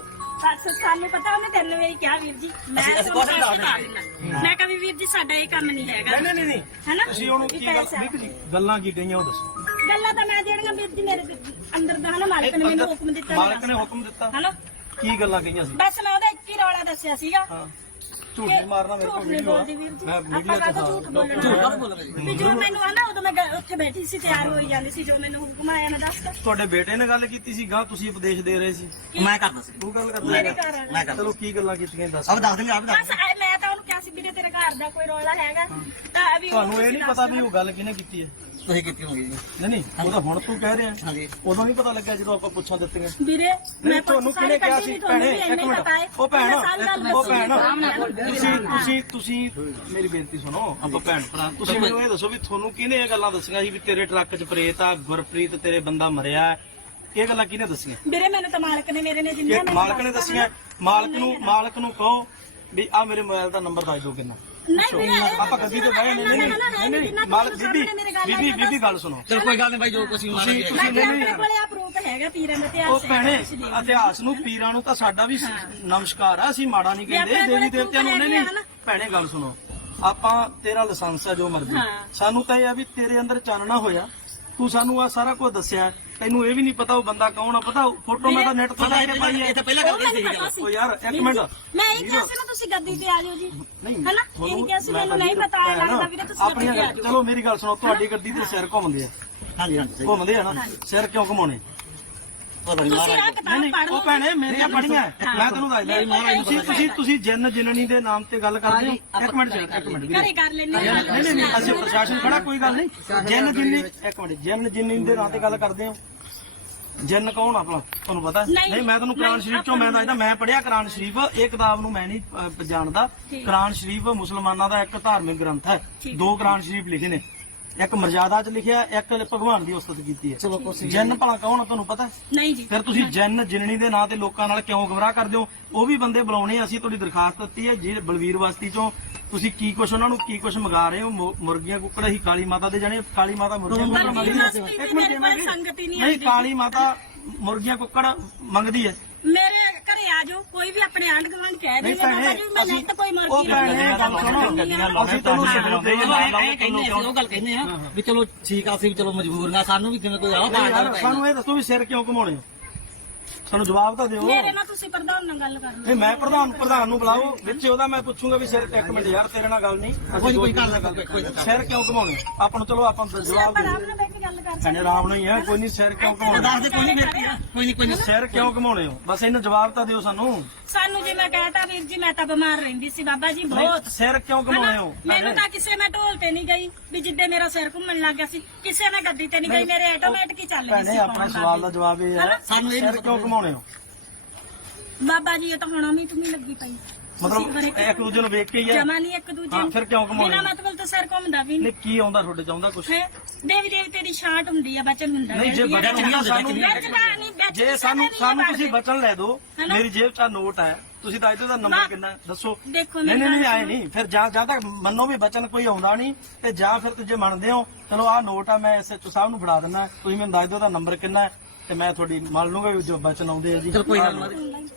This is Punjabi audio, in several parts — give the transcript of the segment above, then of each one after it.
ਬਸ ਸਾਨੂੰ ਪਤਾ ਉਹਨੇ ਤੈਨੂੰ ਇਹ ਕਿਹਾ ਵੀਰ ਜੀ ਮੈਂ ਅਸੀਂ- ਅਸੀਂ ਤੁਹਾਨੂੰ ਬਹੁਤ ਪੈਸੇ ਪਾ ਦੇਣਾ। ਮੈਂ ਕਿਹਾ ਵੀ ਵੀਰ ਜੀ ਸਾਡਾ ਇਹ ਕੰਮ ਨਹੀਂ ਹੈਗਾ। ਨਹੀਂ ਨਹੀਂ ਨਹੀਂ ਹੈਨਾ ਤੁਸੀਂ ਉਹਨੂੰ ਵੀ ਕੀ ਪੈਸਾ। ਗੱਲ- ਕੀ ਉਹ ਦੱਸੋ। ਗੱਲਾਂ ਤਾਂ ਮੈਂ ਜਿਹੜੀਆਂ ਵੀਰ ਜੀ ਮੇਰੇ ਅੰਦਰ ਦਾ ਹਨਾ ਮਾਲਕ ਨੇ ਮੈਨੂੰ ਹੁਕਮ ਦਿੱਤਾ ਮਾਲਕ ਨੇ ਹੁਕਮ ਦਿੱਤਾ। ਹਨਾ ਕੀ ਗੱਲਾਂ ਕਹੀਆਂ ਸੀ? ਬਸ ਮੈਂ ਉਹਦਾ ਇੱਕ ਹੀ ਰੌਲਾ ਦੱਸਿਆ ਸੀਗਾ। ਝੂਠ ਨਹੀਂ ਮਾਰਨਾ ਮੇਰੇ ਕੋਲ ਝੂਠ ਨਹੀਂ ਵੀਡੀਓ ਆ ਬੋਲਦੀ ਵੀਰ ਜੀ। ਮੈਂ ਆਪਾਂ ਵੀਡੀਓ ਕਾਹਤੋਂ ਝੂਠ ਬੋਲਣਾ। ਜੀ ਵੀ ਜੋ ਮੈਨੂੰ ਹਨਾ ਉਦੋਂ ਮੈਂ ਗ- ਉੱਥੇ ਬੈਠੀ ਸੀ ਤਿਆਰ ਹੋਈ ਜਾਂਦੀ ਸੀ ਜੋ ਮੈਨੂੰ ਹੁਕਮ ਆਇਆ ਮੈਂ ਦੱਸਤਾ ਤੁਹਾਡੇ ਬੇਟੇ ਨੇ ਗੱਲ ਕੀਤੀ ਸੀ ਗਾਂ ਤੁਸੀਂ ਉਪਦੇਸ਼ ਦੇ ਰਹੇ ਸੀ? ਮੈਂ ਕਰਦਾ ਸੀ। ਤੂੰ ਗੱਲ ਮੇਰੇ ਕਰਦਾ ਘਰ ਵਾਲਾ। ਮੈਂ ਕਰਦਾ ਚਲੋ ਕੀ ਗੱਲਾਂ ਕੀਤੀਆਂ? ਦੱਸ। ਅਬ ਦੱਸ ਦਿੰਦੇ ਆਪ ਦੱਸ ਬਸ ਆ- ਮੈਂ ਤਾਂ ਉਹਨੂੰ ਕਿਹਾ ਸੀ ਵੀਰੇ ਤੇਰੇ ਘਰ ਦਾ ਕੋਈ ਰੌਲਾ ਹੈਗਾ ਤਾਂ ਵੀ ਤੁਹਾਨੂੰ ਇਹ ਨਹੀਂ ਪਤਾ ਵੀ ਉਹ ਗੱਲ ਕਿਹਨੇ ਕੀਤੀ ਹੈ। ਤੁਸੀਂ ਕੀਤੀ ਹੋਗੀ ਜੀ। ਨਹੀਂ ਨਹੀਂ ਉਹ ਤਾਂ ਹੁਣ ਤੂੰ ਕਹਿ ਰਿਹਾ। ਹਾਂਜੀ। ਉਦੋਂ ਨਹੀਂ ਪਤਾ ਲੱਗਿਆ ਜਦੋਂ ਆਪਾਂ ਪੁੱਛਾਂ ਦਿੱਤੀਆਂ। ਵੀਰੇ ਮੈਂ ਤੁਹਾਨੂੰ ਕਿਹਨੇ ਕਿਹਾ ਸੀ? ਭੈਣੇ ਇੱਕ ਮਿੰਟ। ਉਹ ਭੈਣ ਉਹ ਭੈਣ। ਤੁਸੀਂ ਤੁਸੀਂ ਤੁਸੀਂ ਮੇਰੀ ਬੇਨਤੀ ਸੁਣੋ ਆਪਾਂ ਭੈਣ ਭਰਾ ਤੁਸੀਂ ਮੈਨੂੰ ਇਹ ਦੱਸੋ ਵੀ ਤੁਹਾਨੂੰ ਕਿਹਨੇ ਇਹ ਗੱਲਾਂ ਦੱਸੀਆਂ ਸੀ ਵੀ ਤੇਰੇ ਟਰੱਕ 'ਚ ਪ੍ਰੇਤ ਆ ਗੁਰਪ੍ਰੀਤ ਤੇਰੇ ਬੰਦਾ ਮਰਿਆ ਹੈ? ਇਹ ਗੱਲਾਂ ਕਿਹਨੇ ਦੱਸੀਆਂ? ਵੀਰੇ ਮੈਨੂੰ ਤਾਂ ਮਾਲਕ ਨੇ ਮੇਰੇ ਨੇ ਜਿੰਨਾ ਇਹ ਮਾਲਕ ਨੇ ਦੱਸੀਆਂ। ਮਾਲਕ ਨੂੰ ਮਾਲਕ ਨੂੰ ਕਹੋ ਵੀ ਆ ਮੇਰੇ ਮੋਬਾਈਲ ਦਾ ਨੰਬਰ ਦੱਸ ਦਿਓ ਕਿੰਨਾ। ਨਹੀਂ ਵੀਰੇ ਇਹ ਆਪਾਂ ਗੱਡੀ ਤੇ ਬਹਿ ਨਹੀਂ ਨਹੀਂ ਨਹੀਂ ਨਹੀਂ ਮਾਲਕ ਬੀਬੀ ਬੀਬੀ ਬੀਬੀ ਗੱਲ ਸੁਣੋ। ਚਲ ਕੋਈ ਗੱਲ ਨਹੀਂ ਬਾਈ ਜੋ ਕੁਛ ਵੀ ਮਾਰ ਤੁਸੀਂ ਕੇ ਤੁਸੀਂ ਮੈਂ ਨਹੀਂ ਆਪਣੇ ਕੋਲੇ ਆ ਪ੍ਰੂਫ ਹੈਗਾ ਤੀਰਾਂ ਦਾ ਇਤਿਹਾਸ ਉਹ ਭੈਣੇ ਹੈਗਾ। ਇਤਿਹਾਸ ਨੂੰ ਪੀਰਾਂ ਨੂੰ ਤਾਂ ਸਾਡਾ ਵੀ ਨਮਸਕਾਰ ਆ ਅਸੀਂ ਮਾੜਾ ਨਹੀਂ ਕਹਿੰਦੇ ਆਪਣੇ ਕੋਲੇ ਦੇਵੀ ਦੇਵਤਿਆਂ ਨੂੰ ਨਹੀਂ ਹੈਗੇ ਆ ਨਹੀਂ। ਨਾ। ਭੈਣੇ ਗੱਲ ਸੁਣੋ। ਆਪਾਂ ਤੇਰਾ ਲਾਇਸੈਂਸ ਆ ਜੋ ਮਰਜ਼ੀ। ਸਾਨੂੰ ਤਾਂ ਇਹ ਆ ਵੀ ਤੇਰੇ ਅੰਦਰ ਚਾਨਣਾ ਹੋਇਆ। ਤੂੰ ਸਾਨੂੰ ਆ ਸਾਰਾ ਕੁਝ ਦੱਸਿਆ। ਤੈਨੂੰ ਇਹ ਵੀ ਨਹੀਂ ਪਤਾ ਉਹ ਬੰਦਾ ਕੌਣ ਆ ਪਤਾ ਫੋਟੋ ਮੈਂ ਤਾਂ ਨੈਟ ਤੋਂ ਲੈ ਕੇ ਪਾਈ ਹੈ ਇਹ ਤਾਂ ਪਹਿਲਾਂ ਉਹ ਕਰਦੇ ਸੀ ਮੈਨੂੰ ਪਤਾ ਸੀ ਉਹ ਯਾਰ ਇੱਕ ਮਿੰਟ। ਮੈਂ ਇਹ ਕਿਹਾ ਸੀ ਨਾ ਤੁਸੀਂ ਗੱਦੀ ਤੇ ਆ ਜਾਓ ਜੀ। ਨਹੀਂ ਹਨਾ? ਇਹ ਕਿਹਾ ਸੀ ਮੈਨੂੰ ਨਹੀਂ ਪਤਾ ਆਇਆ ਲੱਗਦਾ ਵੀਰੇ ਤੁਸੀਂ ਗੱਦੀ ਆਪਣੀਆਂ ਤੇ ਆ ਗੱਲ- ਜਾਓ। ਚਲੋ ਮੇਰੀ ਗੱਲ ਸੁਣੋ ਤੁਹਾਡੀ ਗੱਡੀ ਦੇ ਸਿਰ ਘੁੰਮਦੇ ਆ। ਹਾਂਜੀ ਹਾਂਜੀ ਘੁੰਮਦੇ ਆ ਨਾ? ਸਿਰ ਕਿਉਂ ਘੁਮਾਉਣੇ? ਤਾਂ ਤੁਸੀਂ ਮਾਰਾ ਆ ਨਹੀਂ ਕਿਤਾਬ ਨਹੀਂ ਪੜ੍ਹ ਉਹ ਲਓ ਭੈਣੇ ਮੇਰੀਆਂ ਪੜੀਆਂ ਮੈਂ ਤੈਨੂੰ ਦੱਸਦਾ ਤੁਸੀਂ ਤੁਸੀਂ ਤੁਸੀਂ ਜਿੰਨ ਜਿਨਣੀ ਦੇ ਨਾਮ ਤੇ ਗੱਲ ਕਰਦੇ ਹੋ। ਇੱਕ ਮਿੰਟ ਚੱਲ ਇੱਕ ਮਿੰਟ ਵੀਰੇ ਘਰੇ ਕਰ ਲੈਣੇ ਆ ਗੱਲ। ਨਹੀਂ ਨਹੀਂ ਨਹੀਂ ਅਸੀਂ ਪ੍ਰਸ਼ਾਸਨ ਖੜਾ ਕੋਈ ਗੱਲ ਨਹੀਂ। ਜਿੰਨ ਜਿੰਨੀ ਇੱਕ ਮਿੰਟ ਜਿੰਨ ਜਿੰਨੀ ਦੇ ਨਾਂ ਤੇ ਗੱਲ ਕਰਦੇ ਹੋ। ਜਿੰਨ ਕੌਣ ਆਪਣਾ? ਤੁਹਾਨੂੰ ਪਤਾ? ਨਹੀਂ, ਨਹੀਂ ਮੈਂ ਤੁਹਾਨੂੰ ਕੁਰਾਨ ਨਹੀਂ, ਸ਼ਰੀਫ ਚੋਂ ਮੈਂ ਦੱਸਦਾ ਮੈਂ ਪੜਿਆ ਕੁਰਾਨ ਸ਼ਰੀਫ। ਇਹ ਕਿਤਾਬ ਨੂੰ ਮੈਂ ਨਹੀਂ ਜਾਣਦਾ। ਠੀਕ। ਕੁਰਾਨ ਸ਼ਰੀਫ ਮੁਸਲਮਾਨਾਂ ਦਾ ਇੱਕ ਧਾਰਮਿਕ ਗ੍ਰੰਥ ਹੈ। ਠੀਕ। ਦੋ ਕੁਰਾਨ ਸ਼ਰੀਫ ਲਿਖੇ ਨੇ। ਇੱਕ ਮਰਜ਼ਾਦਾ ਚ ਲਿਖਿਆ ਇੱਕ ਭਗਵਾਨ ਦੀ ਉਸਤਤ ਕੀਤੀ ਹੈ। ਜਿੰਨ ਭਲਾ ਕੌਣ ਆ ਤੁਹਾਨੂੰ ਪਤਾ? ਨਹੀਂ ਜੀ। ਫਿਰ ਤੁਸੀਂ ਜਿੰਨ ਜਿਨਣੀ ਦੇ ਨਾਂ ਤੇ ਲੋਕਾਂ ਨਾਲ ਕਿਉਂ ਗਮਰਾਹ ਕਰਦੇ ਹੋ? ਉਹ ਵੀ ਬੰਦੇ ਬੁਲਾਉਣੇ ਆ, ਅਸੀਂ ਤੁਹਾਡੀ ਦਰਖਾਸਤ ਦਿੱਤੀ ਹੈ ਜਿਹੜੇ ਬਲਵੀਰ ਵਸਤੀ ਚੋਂ ਤੁਸੀਂ ਕੀ ਕੁਛ ਉਹਨਾਂ ਨੂੰ ਕੀ ਕੁਛ ਮੰਗਾ ਰਹੇ ਹੋ? ਮੁ- ਮੁਰਗੀਆਂ ਕੁੱਕੜ ਹੀ ਕਾਲੀ ਮਾਤਾ ਦੇ ਜਾਣੇ ਕਾਲੀ ਮਾਤਾ ਮੁਰਗੀਆਂ ਕੁੱਕੜ ਮੰਗਦੀ ਹੈ। ਵਸਤੀ ਵੀ ਇੱਕ ਮਿੰਟ ਮੇਰੇ ਕੋਲ ਦੇਵਾਂਗੇ। ਸੰਗਤ ਹੀ ਨਹੀਂ ਨਹੀਂ ਆਉਂਦੀ। ਕਾਲੀ ਮਾਤਾ ਮੁਰਗੀਆਂ ਕੁੱਕੜ ਮੰਗਦੀ ਹੈ। ਮੇਰੇ ਆ ਜਾਓ ਕੋਈ ਵੀ ਆਪਣੇ ਆਂਢ ਗੁਆਂਢ ਕਹਿ ਨਹੀਂ ਦੇ ਬਾਬਾ ਭੈਣੇ ਜੀ ਮੈਂ ਅਸੀਂ ਨੈਟ ਕੋਈ ਉਹ ਮਰਜ਼ੀ ਭੈਣੇ ਗੱਲ ਸੁਣੋ। ਅਸੀਂ ਤੁਹਾਨੂੰ ਸਬੂਤ ਦੇ ਚਲੋ ਇਹ ਇਹ ਕਹਿੰਦੇ ਅਸੀਂ ਉਹ ਗੱਲ ਕਹਿੰਦੇ ਆ ਵੀ ਚਲੋ ਠੀਕ ਆ ਅਸੀਂ ਵੀ ਚਲੋ ਮਜਬੂਰ ਆ ਸਾਨੂੰ ਵੀ ਕਿਵੇਂ ਕੋਈ ਆਹ ਨਹੀਂ ਯਾਰ ਬਾਤ ਸਾਨੂੰ ਇਹ ਦੱਸੋ ਵੀ ਸਿਰ ਕਿਉਂ ਘਮਾਉਣੇ ਸਾਨੂੰ ਜਵਾਬ ਤਾਂ ਦਿਓ। ਮੇਰੇ ਨਾਲ ਤੁਸੀਂ ਪ੍ਰਧਾਨ ਨਾਲ ਗੱਲ ਕਰ ਲਓ ਨਹੀਂ ਮੈਂ ਪ੍ਰਧਾਨ ਪ੍ਰਧਾਨ ਨੂੰ ਬੁਲਾਓ ਵਿੱਚ ਉਹਦਾ ਮੈਂ ਪੁੱਛੂੰਗਾ ਵੀ ਸਿਰ ਇੱਕ ਮਿੰਟ ਯਾਰ ਤੇਰੇ ਨਾਲ ਗੱਲ ਨਹੀਂ। ਕੋਈ ਕੋਈ ਗੱਲ ਨਾ ਕੋਈ ਸਿਰ ਕਿਉਂ ਘਮਾਉਣੇ ਆਪਾਂ ਨੂੰ ਚਲੋ ਆਪਾਂ ਜਵਾਬ ਦੇ ਆਰਾਮ ਨਾਲ ਬੈਠ ਕੇ ਗੱਲ ਕਰ ਭੈਣੇ ਆਰਾਮ ਨਾਲ ਹੀ ਹੈ। ਕੋਈ ਨਹੀਂ ਸਿਰ ਕਿਉਂ ਘਮਾਉਣੇ? ਦੱਸ ਦੇ ਕੋਈ ਨਹੀਂ ਬੇਟੀ ਆ? ਕੋਈ ਨਹੀਂ ਕੋਈ ਨਹੀਂ ਸਿਰ ਕਿਉਂ ਘਮਾਉਣੇ ਹੋ? ਬਸ ਇਹਨੂੰ ਜਵਾਬ ਤਾਂ ਦਿਓ ਸਾਨੂੰ। ਸਾਨੂੰ ਜੇ ਮੈਂ ਕਹਤਾ ਵੀਰ ਜੀ ਮੈਂ ਤਾਂ ਬਿਮਾਰ ਰਹਿੰਦੀ ਸੀ ਬਾਬਾ ਜੀ ਬਹੁਤ। ਸਿਰ ਕਿਉਂ ਘਮਾਉਣੇ ਹੋ? ਮੈਨੂੰ ਤਾਂ ਕਿਸੇ ਮੈਂ ਢੋਲ ਤੇ ਨਹੀਂ ਗਈ ਵੀ ਜਿੱਦੇ ਮੇਰਾ ਸਿਰ ਘੁੰਮਣ ਲੱਗ ਗਿਆ ਸੀ। ਕਿਸੇ ਮੈਂ ਗੱਦੀ ਤੇ ਨਹੀਂ ਗਈ ਮੇਰੇ ਆਟੋਮੈਟਿਕ ਹੀ ਚੱਲ ਗਈ ਭੈਣੇ ਸੀ ਆਪਣੇ ਸਵਾਲ ਦਾ ਜਵਾਬ ਇਹ ਹੈ ਸਾਨੂੰ ਇਹ ਸਿਰ ਕਿਉਂ ਘਮਾਉਣੇ ਹੋ? ਬਾਬਾ ਜੀ ਇਹ ਤਾਂ ਹੁਣ ਅਮੀ ਤੁਮੀ ਲੱਗੀ ਪਈ। ਮਤਲਬ ਇੱਕ ਦੂਜੇ ਨੂੰ ਵੇਖ ਕੇ ਹੀ ਹੈ ਜਮਾ ਨਹੀਂ ਇੱਕ ਦੂਜੇ ਹਾਂ, ਨੂੰ। ਫਿਰ ਕਿਉਂ ਘੁਮਾਉਣੇ? ਬਿਨਾਂ ਮਤਲਬ ਤੋਂ ਸਿਰ ਘੁੰਮਦਾ ਵੀ ਨਹੀਂ ਨਹੀਂ। ਕੀ ਆਉਂਦਾ ਤੁਹਾਡੇ ਚਾਹੁੰਦਾ ਕੁਝ ਹੈ? ਦੇਵੀ ਦੇਵਤੇ ਦੀ ਛਾਂਟ ਹੁੰਦੀ ਆ ਬਚਨ ਹੁੰਦਾ ਨਹੀਂ ਜੇ ਬਚਨ ਹੁੰਦਾ ਸਾਨੂੰ ਜੇ ਸਾਨੂੰ ਸਾਨੂੰ। ਤੁਸੀਂ ਬਚਨ ਲੈ ਦਿਓ। ਹੈਨਾ? ਮੇਰੀ ਜੇਬ 'ਚ ਆਹ ਨੋਟ ਹੈ। ਤੁਸੀਂ ਦੱਸ ਦਿਓ ਦਾ ਨੰਬਰ ਨਾ। ਕਿੰਨਾ ਹੈ? ਦੱਸੋ। ਦੇਖੋ ਨਹੀਂ ਨਹੀਂ ਨਹੀਂ ਆਏ ਨਹੀਂ। ਫਿਰ ਜਾਂ ਜਾਂ ਤੱਕ ਮੰਨੋ ਵੀ ਬਚਨ ਕੋਈ ਆਉਂਦਾ ਨਹੀਂ ਤੇ ਜਾਂ ਫਿਰ ਤੁਸੀਂ ਮੰਨਦੇ ਹੋ ਚਲੋ ਆਹ ਨੋਟ ਆ ਮੈਂ ਐਸਐਚਓ ਸਾਹਿਬ ਨੂੰ ਫੜਾ ਦਿੰਦਾ। ਤੁਸੀਂ ਮੈਨੂੰ ਦੱਸ ਦਿਓ ਦਾ ਨੰਬਰ ਕਿੰਨਾ ਹੈ। ਤੇ ਮੈਂ ਤੁਹਾਡੀ ਮੰਨ ਲੂੰਗਾ ਵੀ ਜੋ ਬਚਨ ਆਉਂਦੇ ਆ ਜੀ। ਚਲ ਕੋਈ ਗੱਲ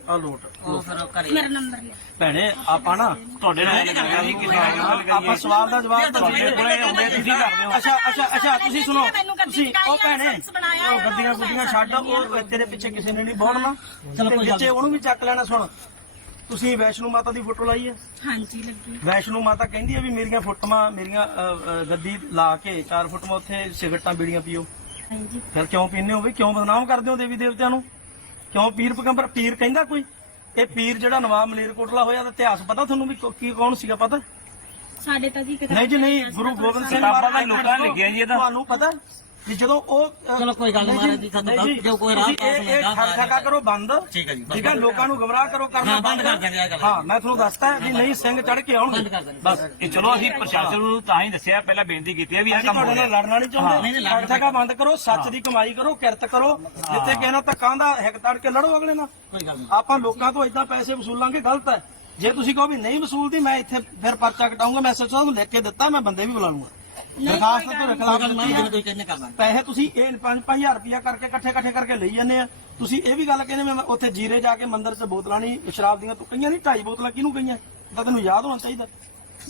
ਆਹ ਲੋਟ ਉਹ ਫਿਰ ਮੇਰਾ ਨੰਬਰ ਲਿਆ। ਭੈਣੇ ਆਪਾਂ ਨਾ ਤੁਹਾਡੇ ਨਾਲ ਆਪਾਂ ਸਵਾਲ ਦਾ ਜਵਾਬ ਤੁਹਾਡੇ ਕੋਲੇ ਆਉਂਦੇ ਤੁਸੀਂ ਕਰਦੇ ਹੋ। ਅੱਛਾ ਅੱਛਾ ਅੱਛਾ ਤੁਸੀਂ ਸੁਣੋ। ਤੁਸੀਂ ਉਹ ਭੈਣੇ ਉਹ ਗੱਡੀਆਂ ਗੁੱਡੀਆਂ ਛੱਡ ਉਹ ਤੇਰੇ ਪਿੱਛੇ ਕਿਸੇ ਨੇ ਨਹੀਂ ਬੋਲਣਾ। ਚਲੋ ਕੋਈ ਗੱਲ ਉਹਨੂੰ ਵੀ ਚੱਕ ਲੈਣਾ ਸੁਣ। ਤੁਸੀਂ ਵੈਸ਼ਨੂ ਮਾਤਾ ਦੀ ਫੋਟੋ ਲਾਈ ਹੈ ਹਾਂਜੀ ਲੱਗੀ। ਵੈਸ਼ਨੂ ਮਾਤਾ ਕਹਿੰਦੀ ਹੈ ਵੀ ਮੇਰੀਆਂ ਫੋਟੋਆਂ ਮੇਰੀਆਂ ਗੱਦੀ ਲਾ ਕੇ ਚਾਰ ਫੋਟੋਆਂ ਉੱਥੇ ਸਿਗਰਟਾਂ ਬੀੜੀਆਂ ਪੀਓ। ਹਾਂਜੀ। ਫਿਰ ਕਿਉਂ ਪੀਂਦੇ ਹੋ ਵੀ ਕਿਉਂ ਬਦਨਾਮ ਕਰਦੇ ਹੋ ਦੇਵੀ ਦੇਵਤਿਆਂ ਨੂੰ? ਕਿਉਂ ਪੀਰ ਪਗੰਬਰ ਪੀਰ ਕਹਿੰਦਾ ਕੋਈ? ਇਹ ਪੀਰ ਜਿਹੜਾ ਨਵਾਬ ਮਲੇਰਕੋਟਲਾ ਹੋਇਆ ਦਾ ਇਤਿਹਾਸ ਪਤਾ ਤੁਹਾਨੂੰ ਵੀ ਕੋ- ਕੌਣ ਸੀਗਾ ਪਤਾ? ਸਾਡੇ ਤਾਂ ਜੀ ਕਿਤੇ ਨਹੀਂ ਜੀ ਨਹੀਂ ਗੁਰੂ ਗੋਬਿੰਦ ਸਿੰਘ ਕਿਤਾਬਾਂ ਮਹਾਰਾਜ ਦਾ ਲੋਕਾਂ ਨੇ ਲਿਖਿਆ ਜੀ ਇਹਦਾ। ਤੁਹਾਨੂੰ ਪਤਾ? ਵੀ ਜਦੋਂ ਉਹ ਅ, ਚਲੋ ਕੋਈ ਗੱਲ ਨਹੀਂ ਮਹਾਰਾਜ ਜੀ, ਸਾਨੂੰ ਦੱਸ ਦਿਓ ਕੋਈ ਰਾਹ ਤੁਸੀਂ ਇਹ- ਇਹ ਹੋਏਗਾ, ਠੱਗ ਠੱਗਾ ਕਰੋ ਬੰਦ। ਠੀਕ ਹੈ ਜੀ, ਠੀਕ ਹੈ ਲੋਕਾਂ ਨੂੰ ਗਮਰਾਹ ਕਰੋ ਕਰਨਾ ਹਾਂ, ਬੰਦ ਕਰ ਦਿਆਂਗੇ ਇਹ ਗੱਲ। ਹਾਂ ਮੈਂ ਤੁਹਾਨੂੰ ਦੱਸਤਾ ਵੀ ਨਹੀਂ ਸਿੰਘ ਚੜ ਕੇ ਬੰਦ ਆਉਣਗੇ ਕਰ ਦਿਆਂਗੇ। ਬਸ ਇਹ ਚਲੋ ਅਸੀਂ ਪ੍ਰਸ਼ਾਸਨ ਨੂੰ ਤਾਂ ਹੀ ਦੱਸਿਆ ਪਹਿਲਾਂ ਬੇਨਤੀ ਕੀਤੀ ਹੈ ਵੀ ਇਹ ਅਸੀਂ ਕੰਮ ਹੋ ਤੁਹਾਡੇ ਨਾਲ ਰਿਹਾ ਲੜਨਾ ਨਹੀਂ ਨਹੀਂ, ਚਾਹੁੰਦੇ ਨਹੀਂ, ਠੱਗ ਠੱਗਾ ਬੰਦ ਕਰੋ ਸੱਚ ਦੀ ਕਮਾਈ ਕਰੋ ਕਿਰਤ ਕਰੋ ਜਿੱਥੇ ਕਹਿਣਾ ਧੱਕਾਂ ਦਾ ਹਿੱਕ ਤੜ ਕੇ ਲੜੋ ਅਗਲੇ ਨਾਲ। ਕੋਈ ਗੱਲ ਨਹੀਂ। ਆਪਾਂ ਲੋਕਾਂ ਤੋਂ ਇਦਾਂ ਪੈਸੇ ਵਸੂਲਾਂਗੇ ਗਲਤ ਹੈ। ਜੇ ਤੁਸੀਂ ਕਹੋ ਵੀ ਨਹੀਂ ਵਸੂਲਦੀ ਮੈਂ ਇੱਥੇ ਫਿਰ ਪਰਚਾ ਕਟਾਉਂਗਾ ਮੈਂ ਸੱਚਾ ਨੂੰ ਲਿਖ ਕੇ ਦਿੱਤਾ ਮੈਂ ਬੰਦੇ ਵੀ ਬੁਲਾ ਲੂੰਗਾ। ਦਰਖਾਸਤ ਕੋਈ ਖਿਲਾਫ ਦਿੱਤੀ ਹੈ ਤੁਸੀਂ ਕਹਿੰਦੇ ਕਰ ਦਾਂਗੇ ਪੈਸੇ ਤੁਸੀਂ ਇਹ 5-5000 ਰੁਪਇਆ ਕਰਕੇ ਇਕੱਠੇ ਇਕੱਠੇ ਕਰਕੇ ਲਈ ਜਾਂਦੇ ਆ। ਤੁਸੀਂ ਇਹ ਵੀ ਗੱਲ ਕਹਿੰਦੇ ਮੈਂ ਉੱਥੇ ਜੀਰੇ ਜਾ ਕੇ ਮੰਦਿਰ 'ਚ ਬੋਤਲਾਂ ਨਹੀਂ ਸ਼ਰਾਬ ਦੀਆਂ ਤੂੰ ਕਈਆਂ ਨਹੀਂ ਢਾਈ ਬੋਤਲਾਂ ਕਿਹਨੂੰ ਕਈਆਂ ਤਾਂ ਤੈਨੂੰ ਯਾਦ ਹੋਣਾ ਚਾਹੀਦਾ।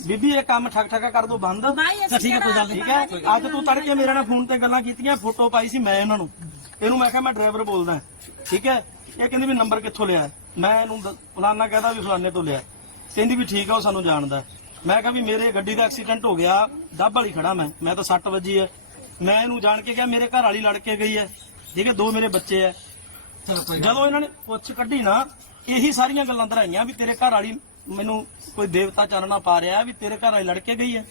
ਬੀਬੀ ਇਹ ਕੰਮ ਠੱਗ ਠੱਗਾ ਕਰ ਦੋ ਬੰਦ। ਠੀਕ ਹੈ, ਕੋਈ ਗੱਲ ਨਹੀਂ। ਠੀਕ ਹੈ? ਅੱਜ ਤੂੰ ਤੜਕੇ ਮੇਰੇ ਨਾਲ ਫੋਨ ਤੇ ਗੱਲਾਂ ਕੀਤੀਆਂ ਫੋਟੋ ਪਾਈ ਸੀ ਮੈਂ ਇਹਨਾਂ ਨੂੰ। ਇਹਨੂੰ ਮੈਂ ਕਿਹਾ ਮੈਂ ਡਰਾਈਵਰ ਬੋਲਦਾ। ਠੀਕ ਹੈ? ਇਹ ਕਹਿੰਦੀ ਵੀ ਨੰਬਰ ਕਿੱਥੋਂ ਲਿਆ ਮੈਂ ਇਹਨੂੰ ਫਲਾਨਾ ਕਹਦਾ ਵੀ ਫਲਾਨੇ ਤੋਂ ਲਿਆ ਕਹਿੰਦੀ ਵੀ ਠੀਕ ਆ ਉਹ ਸਾਨੂੰ ਜਾਣਦਾ ਮੈਂ ਕਿਹਾ ਵੀ ਮੇਰੇ ਗੱਡੀ ਦਾ ਐਕਸੀਡੈਂਟ ਹੋ ਗਿਆ ਦੱਬ ਵਾਲੀ ਖੜਾ ਮੈਂ ਮੈਂ ਤਾਂ 60 ਵਜੀ ਹੈ ਮੈਂ ਇਹਨੂੰ ਜਾਣ ਕੇ ਕਿਹਾ ਮੇਰੇ ਘਰ ਵਾਲੀ ਲੜ ਕੇ ਗਈ ਹੈ ਠੀਕ ਹੈ ਦੋ ਮੇਰੇ ਬੱਚੇ ਹੈ ਚਲੋ ਕੋਈ ਗੱਲ ਜਦੋਂ ਇਹਨਾਂ ਨੇ ਪੁੱਛ ਕੱਢੀ ਨਾ ਇਹੀ ਸਾਰੀਆਂ ਗੱਲਾਂ ਦਰਾਈਆਂ ਵੀ ਤੇਰੇ ਘਰ ਵਾਲੀ ਮੈਨੂੰ ਕੋਈ ਦੇਵਤਾ ਚਾਨਣਾ ਪਾ ਰਿਹਾ ਵੀ ਤੇਰੇ ਘਰ ਵਾਲੀ ਲੜ ਕੇ ਗਈ ਹੈ।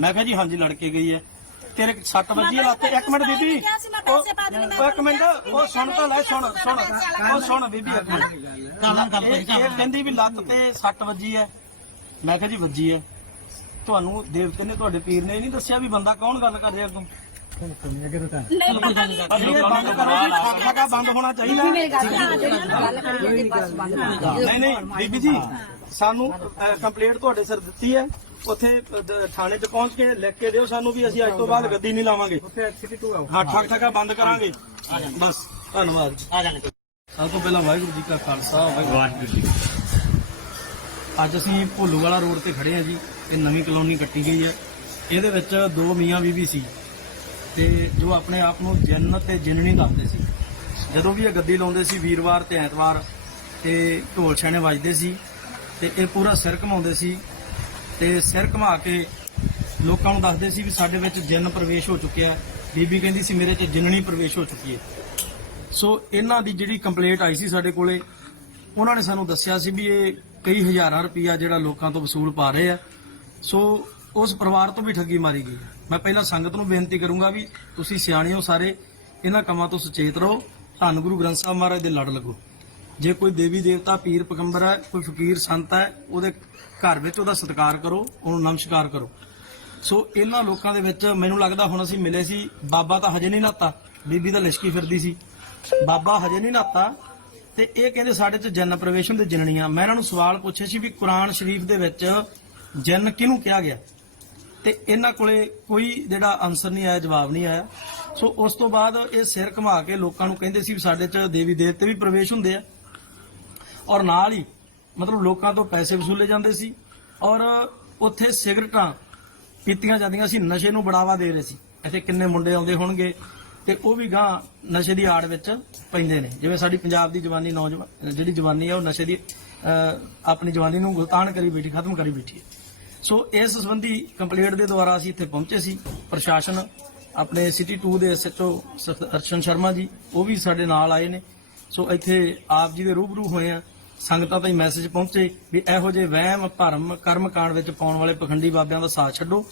ਮੈਂ ਕਿਹਾ ਜੀ ਹਾਂਜੀ ਲੜ ਕੇ ਗਈ ਹੈ। ਤੇਰੇ ਸੱਟ ਵੱਜੀ ਹੈ ਲੱਤੇ ਇੱਕ ਮਿੰਟ ਬੀਬੀ। ਉਹ ਇੱਕ ਮਿੰਟ ਉਹ ਸੁਣ ਤਾਂ ਲੈ ਸੁਣ ਸੁਣ ਉਹ ਸੁਣ ਬੀਬੀ ਇੱਕ ਮਿੰਟ। ਇਹ ਕਹਿੰਦੀ ਵੀ ਲੱਤ ਤੇ ਸੱਟ ਵੱਜੀ ਹੈ। ਮੈਂ ਕਿਹਾ ਜੀ ਵੱਜੀ ਹੈ। ਤੁਹਾਨੂੰ ਦੇਵਤੇ ਨੇ ਤੁਹਾਡੇ ਪੀਰ ਨੇ ਇਹ ਨਹੀਂ ਦੱਸਿਆ ਵੀ ਬੰਦਾ ਕੌਣ ਗੱਲ ਕਰ ਰਿਹਾ ਅੱਗੋਂ? ਨਹੀਂ ਪਤਾ ਨਹੀਂ ਅਸੀਂ ਇਹ ਬੰਦ ਕਰੋ ਜੀ ਠੱਗ ਠੱਗਾ ਬੰਦ ਹੋਣਾ ਚਾਹੀਦਾ। ਨਹੀਂ ਨਹੀਂ ਬੀਬੀ ਜੀ ਸਾਨੂੰ ਕੰਪਲੀਟ ਤੁਹਾਡੇ ਸਿਰ ਦਿੱਤੀ ਹੈ। ਉੱਥੇ ਅ, ਦ- ਥਾਣੇ 'ਚ ਪਹੁੰਚ ਕੇ ਲਿਖ ਕੇ ਦਿਓ ਸਾਨੂੰ ਵੀ ਅਸੀਂ ਅੱਜ ਤੋਂ ਬਾਅਦ ਗੱਡੀ ਨਹੀਂ ਲਾਵਾਂਗੇ। ਹਾਂ ਠੱਗ ਠੱਗਾ ਬੰਦ ਕਰਾਂਗੇ। ਬਸ ਧੰਨਵਾਦ ਆ ਸਭ ਤੋਂ ਪਹਿਲਾਂ ਵਾਹਿਗੁਰੂ ਜੀ ਕਾ ਖਾਲਸਾ ਵਾਹਿਗੁਰੂ ਵਾਹਿਗੁਰੂ ਜੀ ਅੱਜ ਅਸੀਂ ਭੋਲੂ ਵਾਲਾ ਰੋਡ ਤੇ ਖੜੇ ਆ ਜੀ। ਇਹ ਨਵੀਂ ਕਲੋਨੀ ਕੱਟੀ ਗਈ ਹੈ। ਇਹਦੇ ਵਿੱਚ ਦੋ ਮੀਆਂ ਬੀਬੀ ਸੀ ਤੇ ਜੋ ਆਪਣੇ ਆਪ ਨੂੰ ਜਨ ਤੇ ਜਿਨਣੀ ਦੱਸਦੇ ਸੀ। ਜਦੋਂ ਵੀ ਇਹ ਗੱਦੀ ਲਾਉਂਦੇ ਸੀ ਵੀਰਵਾਰ ਤੇ ਐਤਵਾਰ ਤੇ ਢੋਲ ਛੈਣੇ ਵੱਜਦੇ ਸੀ ਤੇ ਇਹ ਪੂਰਾ ਸਿਰ ਘਮਾਉਂਦੇ ਸੀ ਤੇ ਸਿਰ ਘਮਾ ਕੇ ਲੋਕਾਂ ਨੂੰ ਦੱਸਦੇ ਸੀ ਵੀ ਸਾਡੇ ਵਿੱਚ ਜਿੰਨ ਪ੍ਰਵੇਸ਼ ਹੋ ਚੁੱਕਿਆ ਬੀਬੀ ਕਹਿੰਦੀ ਸੀ, ਮੇਰੇ ਤੇ ਜਿੰਨਣੀ ਪ੍ਰਵੇਸ਼ ਹੋ ਚੁੱਕੀ ਹੈ। ਸੋ ਇਹਨਾਂ ਦੀ ਜਿਹੜੀ ਕੰਪਲੇਂਟ ਆਈ ਸੀ ਸਾਡੇ ਕੋਲੇ, ਉਹਨਾਂ ਨੇ ਸਾਨੂੰ ਦੱਸਿਆ ਸੀ ਵੀ ਇਹ ਕਈ ਹਜ਼ਾਰਾਂ ਰੁਪਈਆ ਜਿਹੜਾ ਲੋਕਾਂ ਤੋਂ ਵਸੂਲ ਪਾ ਰਹੇ ਆ। ਸੋ ਉਸ ਪਰਿਵਾਰ ਤੋਂ ਵੀ ਠੱਗੀ ਮਾਰੀ ਗਈ। ਹੈ। ਮੈਂ ਪਹਿਲਾਂ ਸੰਗਤ ਨੂੰ ਬੇਨਤੀ ਕਰੂੰਗਾ ਵੀ ਤੁਸੀਂ ਸਿਆਣੇ ਹੋ ਸਾਰੇ, ਇਹਨਾਂ ਕੰਮਾਂ ਤੋਂ ਸੁਚੇਤ ਰਹੋ। ਧੰਨ ਗੁਰੂ ਗ੍ਰੰਥ ਸਾਹਿਬ ਮਹਾਰਾਜ ਦੇ ਲੜ ਲੱਗੋ। ਜੇ ਕੋਈ ਦੇਵੀ ਦੇਵਤਾ, ਪੀਰ ਪੈਗੰਬਰ ਹੈ, ਕੋਈ ਫਕੀਰ ਸੰਤ ਹੈ, ਉਹਦੇ ਘਰ ਵਿੱਚ ਉਹਦਾ ਸਤਿਕਾਰ ਕਰੋ, ਉਹਨੂੰ ਨਮਸਕਾਰ ਕਰੋ। ਸੋ ਇਹਨਾਂ ਲੋਕਾਂ ਦੇ ਵਿੱਚ ਮੈਨੂੰ ਲੱਗਦਾ ਹੁਣ ਅਸੀਂ ਮਿਲੇ ਸੀ, ਬਾਬਾ ਤਾਂ ਹਜੇ ਨਹੀਂ ਨਹਾਤਾ ਬੀਬੀ ਤਾਂ ਲਿਸ਼ਕੀ ਫਿਰਦੀ ਸੀ। ਬਾਬਾ ਹਜੇ ਨਹੀਂ ਨਾਤਾ ਤੇ ਇਹ ਕਹਿੰਦੇ ਸਾਡੇ ਚ ਜਨ ਪ੍ਰਵੇਸ਼ ਹੁੰਦੇ ਜਨਨੀਆਂ। ਮੈਂ ਇਹਨਾਂ ਨੂੰ ਸਵਾਲ ਪੁੱਛੇ ਸੀ ਵੀ ਕੁਰਾਨ ਸ਼ਰੀਫ ਦੇ ਵਿੱਚ ਜਨ ਕਿਹਨੂੰ ਕਿਹਾ ਗਿਆ? ਤੇ ਇਹਨਾਂ ਕੋਲੇ ਕੋਈ ਜਿਹੜਾ ਆਨਸਰ ਨਹੀਂ ਆਇਆ, ਜਵਾਬ ਨਹੀਂ ਆਇਆ। ਸੋ ਉਸ ਤੋਂ ਬਾਅਦ ਇਹ ਸਿਰ ਘੁਮਾ ਕੇ ਲੋਕਾਂ ਨੂੰ ਕਹਿੰਦੇ ਸੀ ਵੀ ਸਾਡੇ ਚ ਦੇਵੀ ਦੇਵਤੇ ਵੀ ਪ੍ਰਵੇਸ਼ ਹੁੰਦੇ ਆ। ਔਰ ਨਾਲ ਹੀ ਮਤਲਬ ਲੋਕਾਂ ਤੋਂ ਪੈਸੇ ਵਸੂਲੇ ਜਾਂਦੇ ਸੀ। ਔਰ ਉੱਥੇ ਸਿਗਰਟਾਂ ਪੀਤੀਆਂ ਜਾਂਦੀਆਂ ਸੀ, ਨਸ਼ੇ ਨੂੰ ਬੜਾਵਾ ਦੇ ਰਹੇ ਸੀ। ਇੱਥੇ ਕਿੰਨੇ ਮੁੰਡੇ ਆਉਂਦੇ ਹੋਣਗੇ ਤੇ ਉਹ ਵੀ ਗਾਂ ਨਸ਼ੇ ਦੀ ਆੜ ਵਿੱਚ ਪੈਂਦੇ ਨੇ। ਜਿਵੇਂ ਸਾਡੀ ਪੰਜਾਬ ਦੀ ਜਵਾਨੀ ਨੌਜਵਾਨ, ਜਿਹੜੀ ਜਵਾਨੀ ਆ, ਉਹ ਨਸ਼ੇ ਦੀ ਆਪਣੀ ਜਵਾਨੀ ਨੂੰ ਗੁਲਤਾਨ ਕਰੀ ਬੈਠੀ, ਖਤਮ ਕਰੀ ਬੈਠੀ ਹੈ। ਸੋ ਇਸ ਸੰਬੰਧੀ ਕੰਪਲੇਂਟ ਦੇ ਦੁਆਰਾ ਅਸੀਂ ਇੱਥੇ ਪਹੁੰਚੇ ਸੀ। ਪ੍ਰਸ਼ਾਸਨ ਆਪਣੇ ਸਿਟੀ 2 ਦੇ ਐਸਐਚਓ ਅਰਸ਼ਨ ਸ਼ਰਮਾ ਜੀ, ਉਹ ਵੀ ਸਾਡੇ ਨਾਲ ਆਏ ਨੇ। ਸੋ ਇੱਥੇ ਆਪ ਜੀ ਦੇ ਰੂਬਰੂ ਹੋਏ ਆ। ਸੰਗਤਾਂ ਤਾਈਂ ਮੈਸੇਜ ਪਹੁੰਚੇ ਵੀ ਇਹੋ ਜਿਹੇ ਵਹਿਮ, ਭਰਮ, ਕਰਮ ਕਾਂਡ ਵਿੱਚ ਪਾਉਣ ਵਾਲੇ ਪਖੰਡੀ ਬਾਬਿਆਂ ਦਾ ਸਾਥ ਛੱਡੋ।